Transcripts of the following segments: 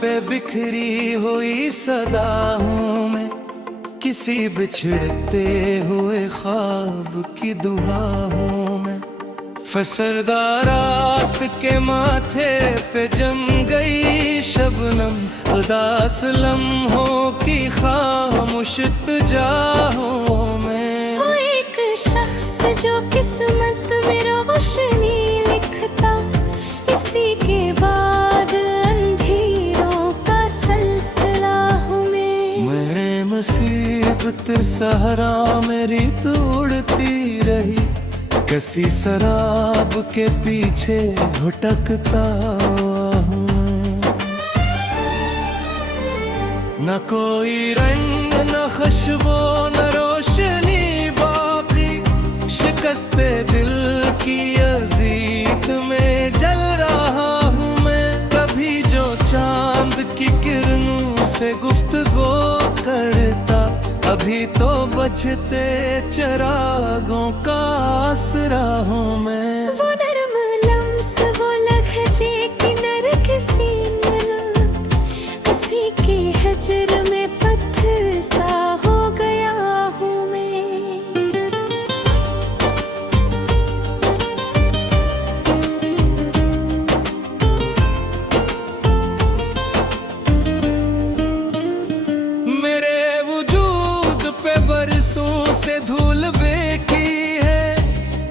पे बिखरी हुई सदा हूँ मैं, किसी बिछड़ते हुए ख्वाब की दुआ हूँ मैं। फसरदा रात के माथे पे जम गई शबनम, उदास लम्हों की खामोश तुझा हूँ मैं। वो एक शख्स जो किस्मत में रोशनी लिखता, इसी के बाद अंधेरों का सिलसिला हूँ मैं। मुसीबत सहरा मेरी तो उड़ती रही, कसी शराब के पीछे भटकता हूँ। न कोई रंग न खुशबू न रोशनी बाकी, शिकस्ते दिल की अजीत में जल रहा हूँ मैं। कभी जो चांद की किरणों से गुफ्तगू करता, अभी तो बचते चिरागों का आसरा हूँ मैं। वो नरम लम्स वो लहजे की नरक सी मिलन, उसी के हजर में पत्थर सा हो गया हूँ मैं। मेरे वजूद पे बरसों से धूल बैठी है,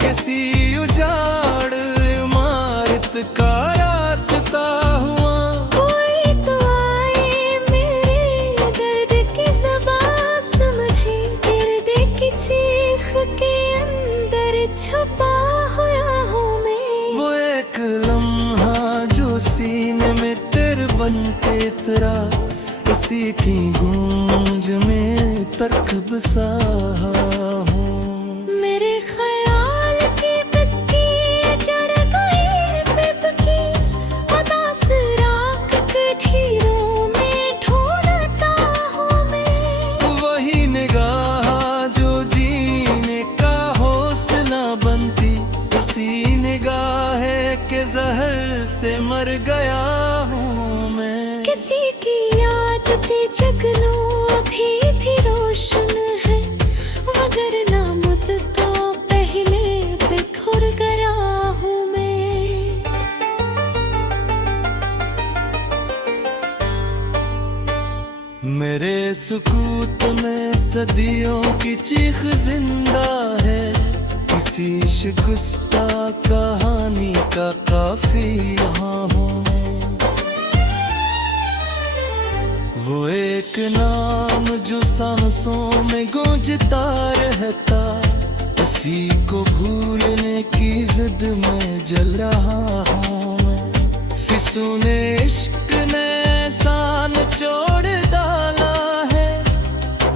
किसी उजाड़ इमारत का रास्ता हुआ। कोई तो आए मेरे दर्द की ज़बान समझे, दर्द की चीख के अंदर छुपा हुआ हूँ मैं। वो एक लम्हा जो सीने में तेरे बन के तेरा, इसी की गूंज में तक बसा हूँ। मेरे ख्याल की बस्ती जड़ गई बेबकी, उदास राख के ढीरों में ढूंढता हूँ मैं। वही निगाह जो जीने का हौसला बनती, उसी निगाह के जहर से मर गया हूँ मैं। किसी की आदतें जगनू अभी भी रोशन है, मगर नामुद तो पहले बिखर गया हूँ मैं। मेरे सुकूत में सदियों की चीख जिंदा है, किसी शिकस्ता कहानी का काफिया हूँ मैं। वो एक नाम जो सांसों में गूंजता रहता, उसी को भूलने की जिद में जल रहा हूँ मैं। फिसूने इश्क ने एहसान छोड़ डाला है,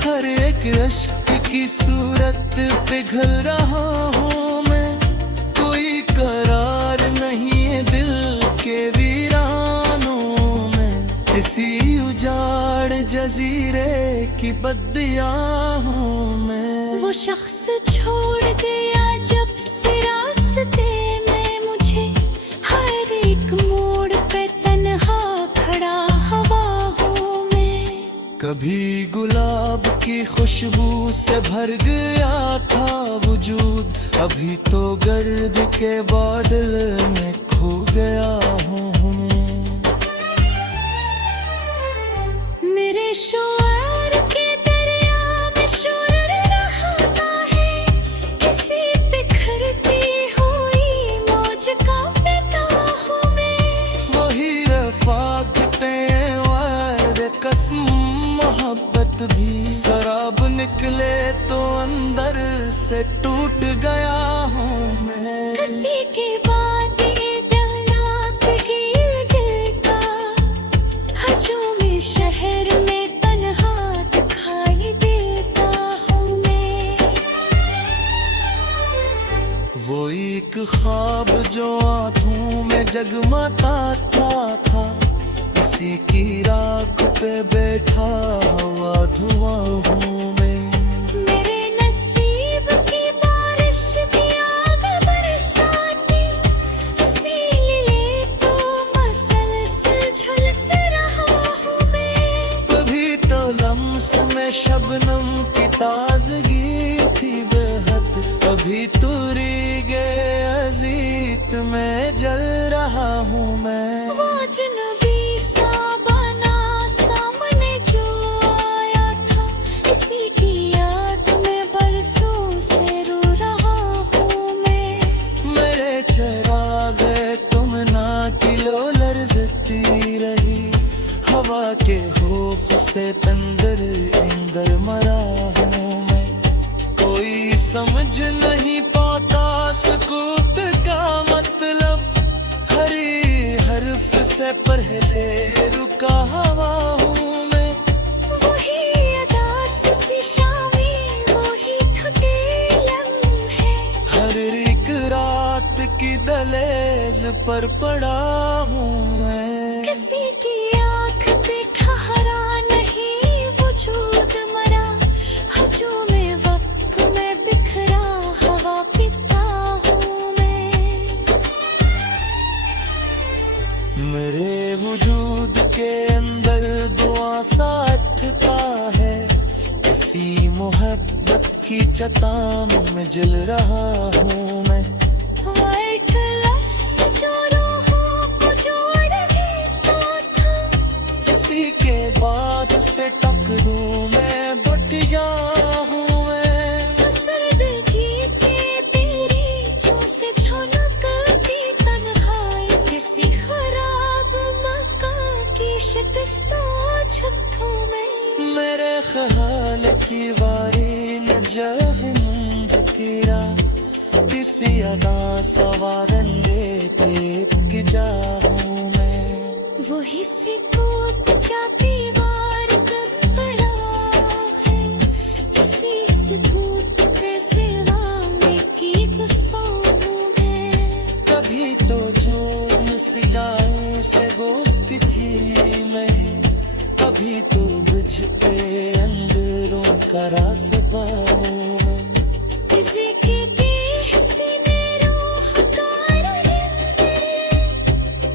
हर एक अश्क की सूरत पिघल रहा हूँ मैं। कोई करार नहीं है दिल के वीरानों में, इसी उजाड़ जजीरे की बद्दिया हूँ मैं। वो शख्स छोड़ गया जब से रास्ते में मुझे, हर एक मोड़ पे तन्हा खड़ा हवा हूँ मैं। कभी गुलाब की खुशबू से भर गया था वजूद, अभी तो गर्द के बादल में खो गया हूँ मैं। मेरे शोर के दरिया में शोर रहता है, किसी बिखरती हुई मौज का पिता हूँ मैं। वही रफ़ाक़तें वादे कसम मोहब्बत भी, शराब निकले तो अंदर से टूट गया हूँ मैं। किसी के बाद ये दौलत गिर दिल का, हजों में शहर में तन्हा दिखाई देता हूँ मैं। वो एक ख्वाब जो आंखों में जगमगाता था, उसी की राख पे बैठा हुआ धुआं हूँ मैं। मेरे नसीब की बारिश भी आग बरसाती, इसीलिए तो मसलसल झुलस रहा समझ नहीं पाता सुकूत का मतलब, हरी हर्फ से पहले रुका हवा हूँ मैं। वही अदास सी शामें, वही थके लम्हे, हर एक रात की दहलीज पर पड़ा हूँ मैं। किसी की आँख पे ठहरा नहीं वजूद मरा, हजूमे वक्त में बिखरा हवा पीता हूँ मैं। मेरे वजूद के अंदर दुआ सा अटका है, किसी मोहब्बत की चट्टान में जल रहा हूँ मैं। वो एक लफ्ज़ जो रूहों को जोड़ देता था, किसी के बाद से टकरूं मैं बटिया हूँ मैं। वो सर्दगी के तेरी जो से झनकती तन्हाई, किसी खराब मकान की शिकस्ता छतों में। मेरे ख्याल की वारी न जह मुंजकिरा, किसी अदा सवारंदे पेट की जाऊं मैं। वही सिकूत जा दीवार कब पड़ा है, किसी इस धूप पे सिवाने की गुस्सा हूँ मैं। कभी तो जो सिलाई से गोश्त थी मैं, अभी तो बुझते अंदरों का रास्ता हूँ मैं। किसी की हसीने रूह का रहिंदे,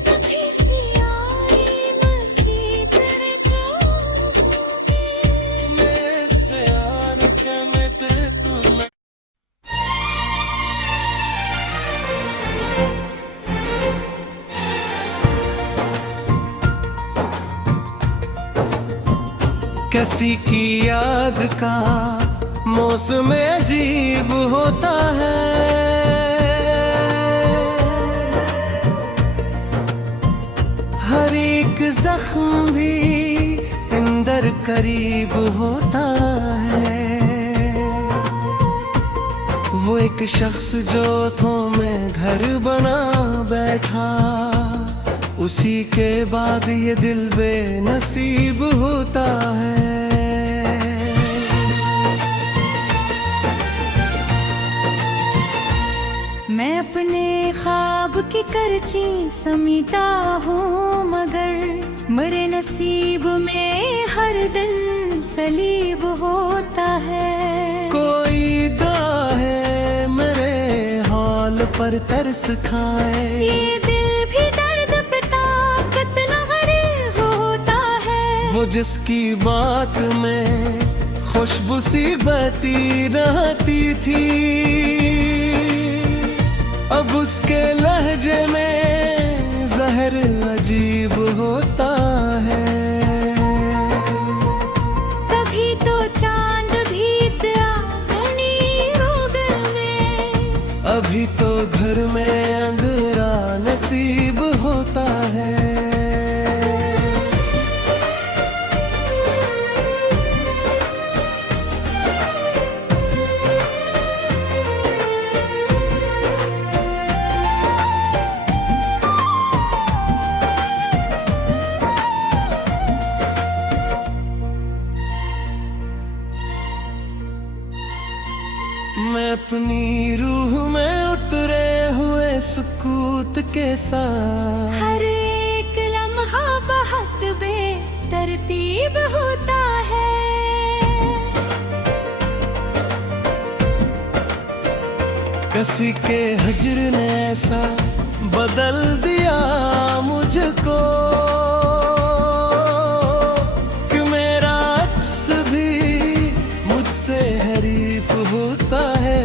कभी सी आई मसीह तेरे काबू में। मैं सियार के मित्र तुम्हें किसी की याद का मौसम अजीब होता है, हर एक जख्म भी अंदर करीब होता है। वो एक शख्स जो तो मैं घर बना बैठा, उसी के बाद ये दिल बेनसीब होता है। मैं अपने ख्वाब की करची समीटा हूँ, मगर मेरे नसीब में हर दिन सलीब होता है। कोई दा है मेरे हाल पर तरस खाए, ये दिल भी दर्द पे ताकत न गरीब होता है। वो जिसकी बात में खुशबू सी बहती रहती थी, अब उसके लहजे में जहर अजीब होता है। कभी तो चांद भी अपनी रोगन में, अभी तो घर में अंधेरा नसीब होता है। मैं अपनी रूह में उतरे हुए सुकूत के साथ, हर एक लम्हा बहुत बेतरतीब होता है। किसी के हजर ने ऐसा बदल दिया मुझको, कि मेरा अक्स भी मुझसे हरीफ होता है।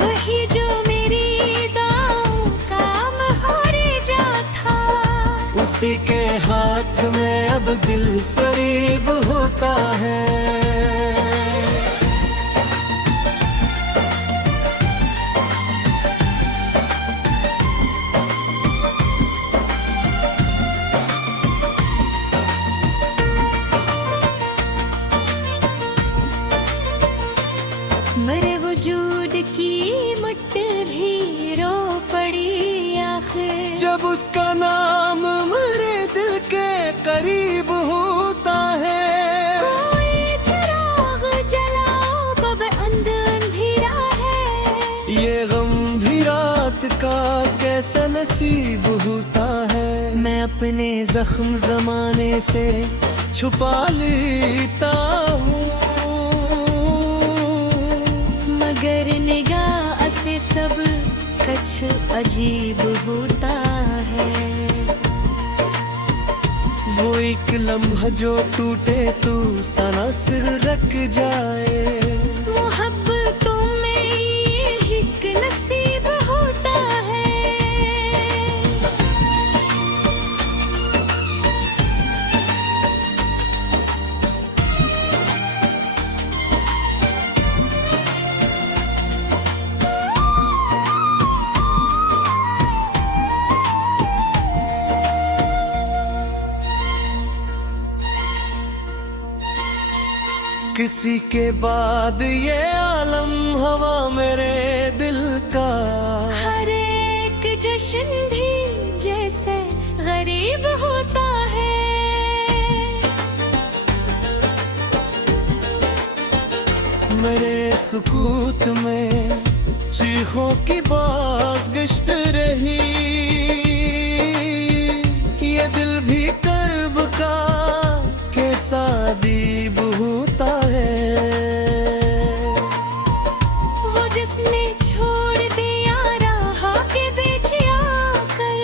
वही जो मेरी दांव का महारेजा था, उसी के हाथ में अब दिल फरीब होता है। मेरे वजूद की मट्टी भी रो पड़ी आखिर, जब उसका नाम मेरे दिल के करीब होता है। कोई चिराग जलाओ बब अंधेरा है, ये गम भी रात का कैसा नसीब होता है। मैं अपने जख्म जमाने से छुपा लेता हूँ, मगर निगाह से सब कुछ अजीब होता है। वो एक लम्हा जो टूटे तो सना सिर रख जाए। मोहब्बतों में ये एक नसीब होता है। किसी के बाद ये आलम हवा मेरे दिल का, हर एक जश्न भी जैसे गरीब होता है। मेरे सुकूत में चीखों की बाज़गिश्त रही। ये दिल भी कर्ब का कैसा अदीब होता है। वो जिसने छोड़ दिया राह के बीच आकर,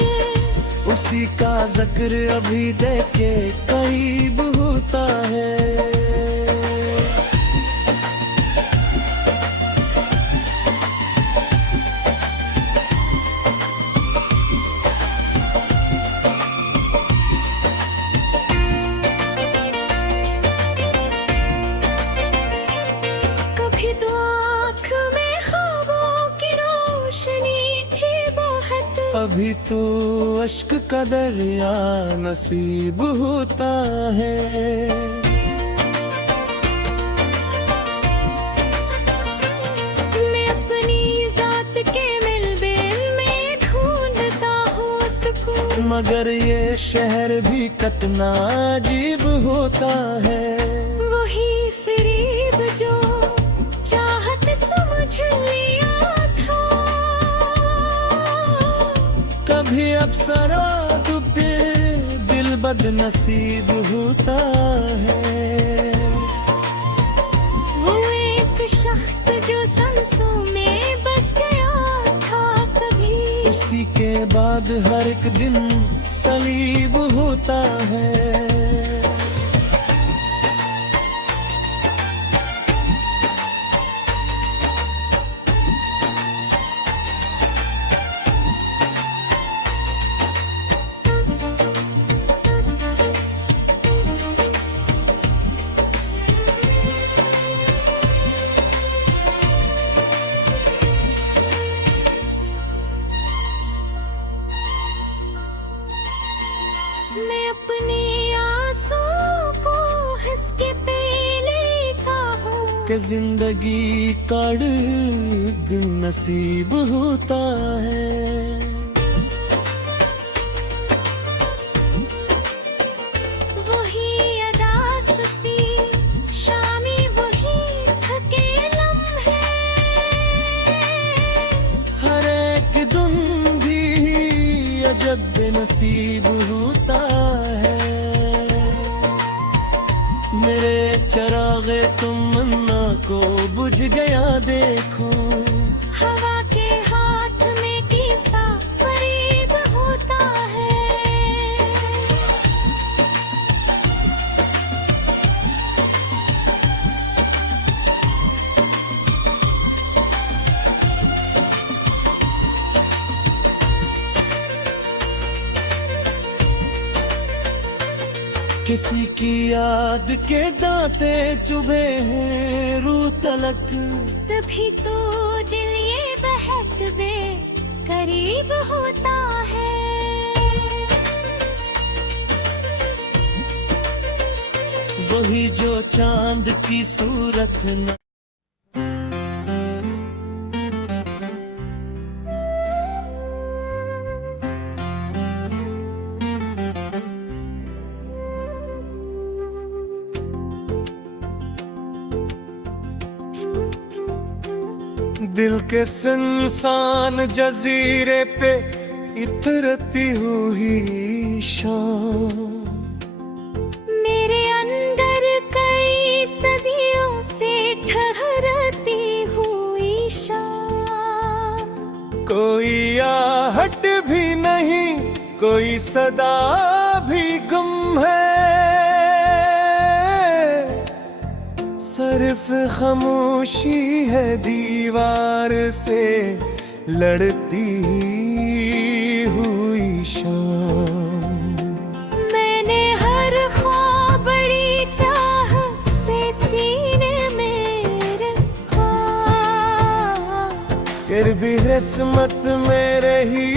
उसी का जिक्र अभी देखे करीब होता है। कभी तो आँख में ख्वाबों की रोशनी थी बहुत, अभी तो अश्क का दरिया नसीब होता है। मैं अपनी जात के मिलबेल में ढूंढता हूँ सुकून, मगर ये शहर भी कितना अजीब होता है। वही फरीब जो चाहत समझ लिया था, कभी अप्सरा तो फिर दिल बदनसीब होता है। वो एक शख्स जो सांसों में बस गया था कभी, उसी के बाद हर एक दिन सलीब होता है। मैं अपने आंसुओं को हंस के पी लेता हूँ, कि जिंदगी का दिन नसीब होता है। वही अदास सी शामी, वही थके लम्हे, हर एक दिन भी अजब नसीब होता है। मेरे चरागे तमन्ना को बुझ गया देखो, हवा के हाथ में किसा फरीब होता है। किसी की याद के दांते चुभे हैं रूह तलक, तभी तो दिल ये बहक बे करीब होता है। वही जो चांद की सूरत न दिल के सुनसान जजीरे पे इतरती हुई शाम, मेरे अंदर कई सदियों से ठहरती हुई शाम। कोई आहट भी नहीं, कोई सदा भी गुम है, सिर्फ खामोशी है दीवार से लड़ती हुई शाम। मैंने हर ख्वाब बड़ी चाह से सीने में रखा, फिर भी किस्मत में रही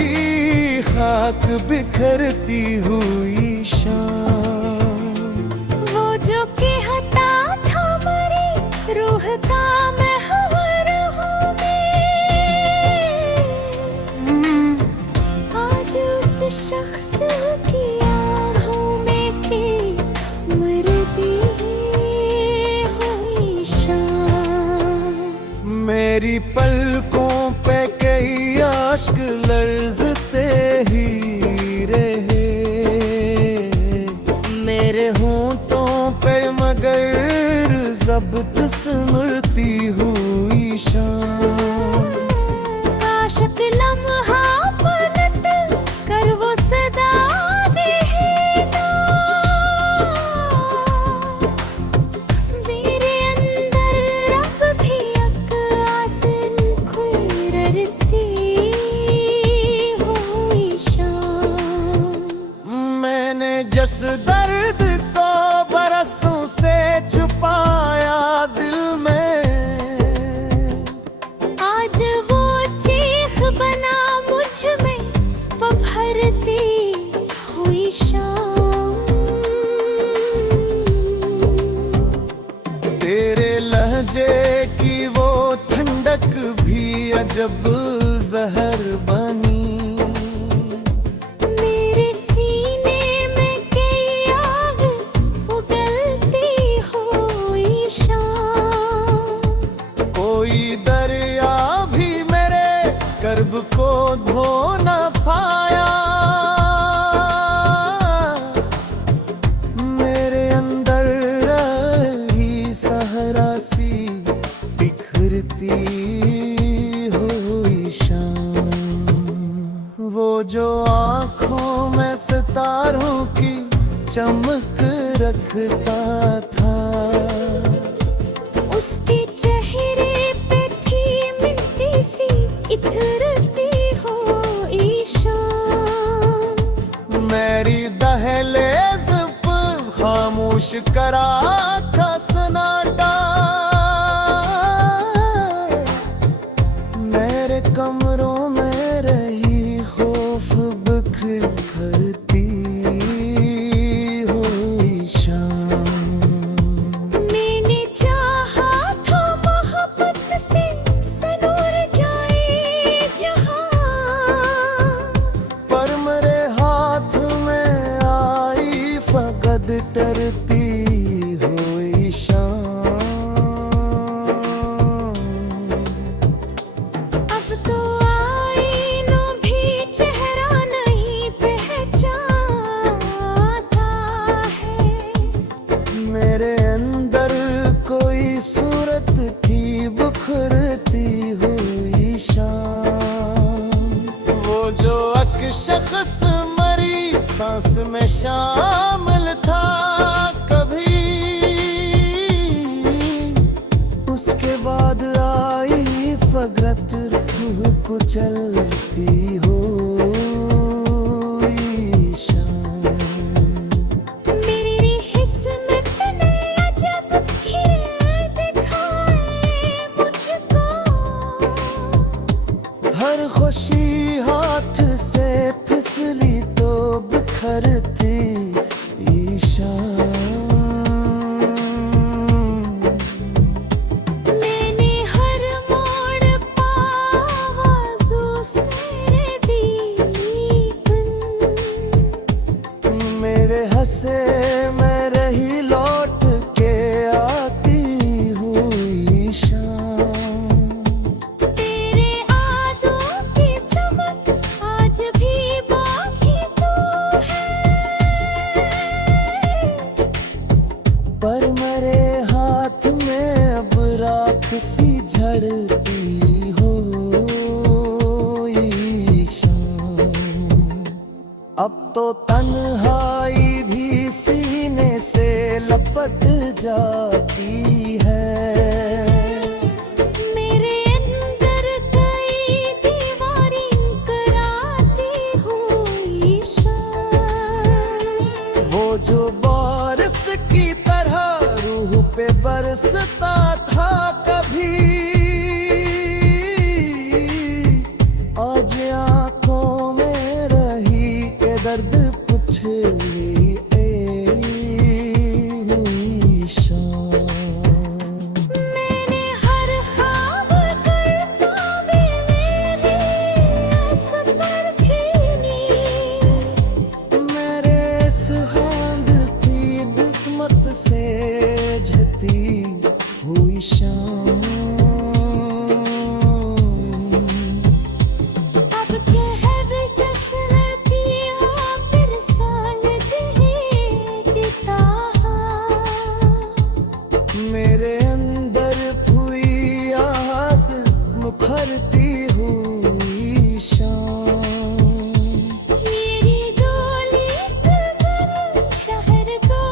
खाक बिखरती हुई शाम। वो जो कहता था मरी रूह का महवर हूँ मैं, आज उस शख्स की आँखों में थी मरती हुई शाम। मेरी पलकों पे कई आश्क लर्ज़ते ही रहे, मेरे होंठों पे मगर ज़ब्त सिमरती हुई शाम। आशिक लम्हा पलट कर वो सदा देता, मेरे अंदर अब भी आसन खुल रही हुई शाम। मैंने जिस दर्द को बरसों से छुपाया दिल में, आज वो चीख बना मुझ में भरती हुई शाम। तेरे लहजे की वो ठंडक भी अजब जहर बनी, मेरे सीने में कई आग उगलती हुई शाम। कोई दरिया भी मेरे कर्ब को धो न पाया, मेरे अंदर रही सहरा सी बिखरती हुई शाम। वो जो आँखों में सितारों की चमक रखता था, उसके चेहरे पे थी मिट्टी सी इथरती हुई शाम। मेरी दहलीज पर खामोश करा था सन्नाटा, मेरे कमरों में रही खौफ बिखरती हुई शाम। मैंने चाहा था मोहब्बत से सनूर जाए जहां, पर मेरे हाथ में आई फकद डरती हुई शाम। अब तो आईनों भी चेहरा नहीं पहचानता है, मेरे अंदर कोई सूरत थी बुखरती हुई शाम। वो जो शख्स मरी सांस में शामिल था कभी, उसके बाद आई फगरत रूह को चलती हुई शाम। मेरी किस्मत ने अजब खेल दिखाए मुझको, हर खुशी हाथ से फिसली तो बिखरती शाम। मैंने हर मोड़ पावाज़ों से दी धुन, मेरे हंसे में रही लौट के आती हुई शाम। सी झड़ती हो ईशान। अब तो तन्हाई भी सीने से लपट जाती है। मेरे अंदर कई दीवारें कराती हूँ ईशान। वो जो बारिश की तरह रूह पे बरसता था कभी, आज आंखों में रही के दर्द पुछली ईशान। मैंने हर ख्वाब करता भी मेरी आस पर थी नींद। मेरे इस हांद की किस्मत से झती हुई शाम। अब क्या है वे जश्न की आखिर सांग देता। मेरे अंदर हुई आस मुखरती हुई शाम। मेरी डोली सफर शहर को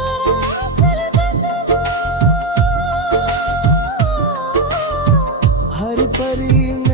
हर परी में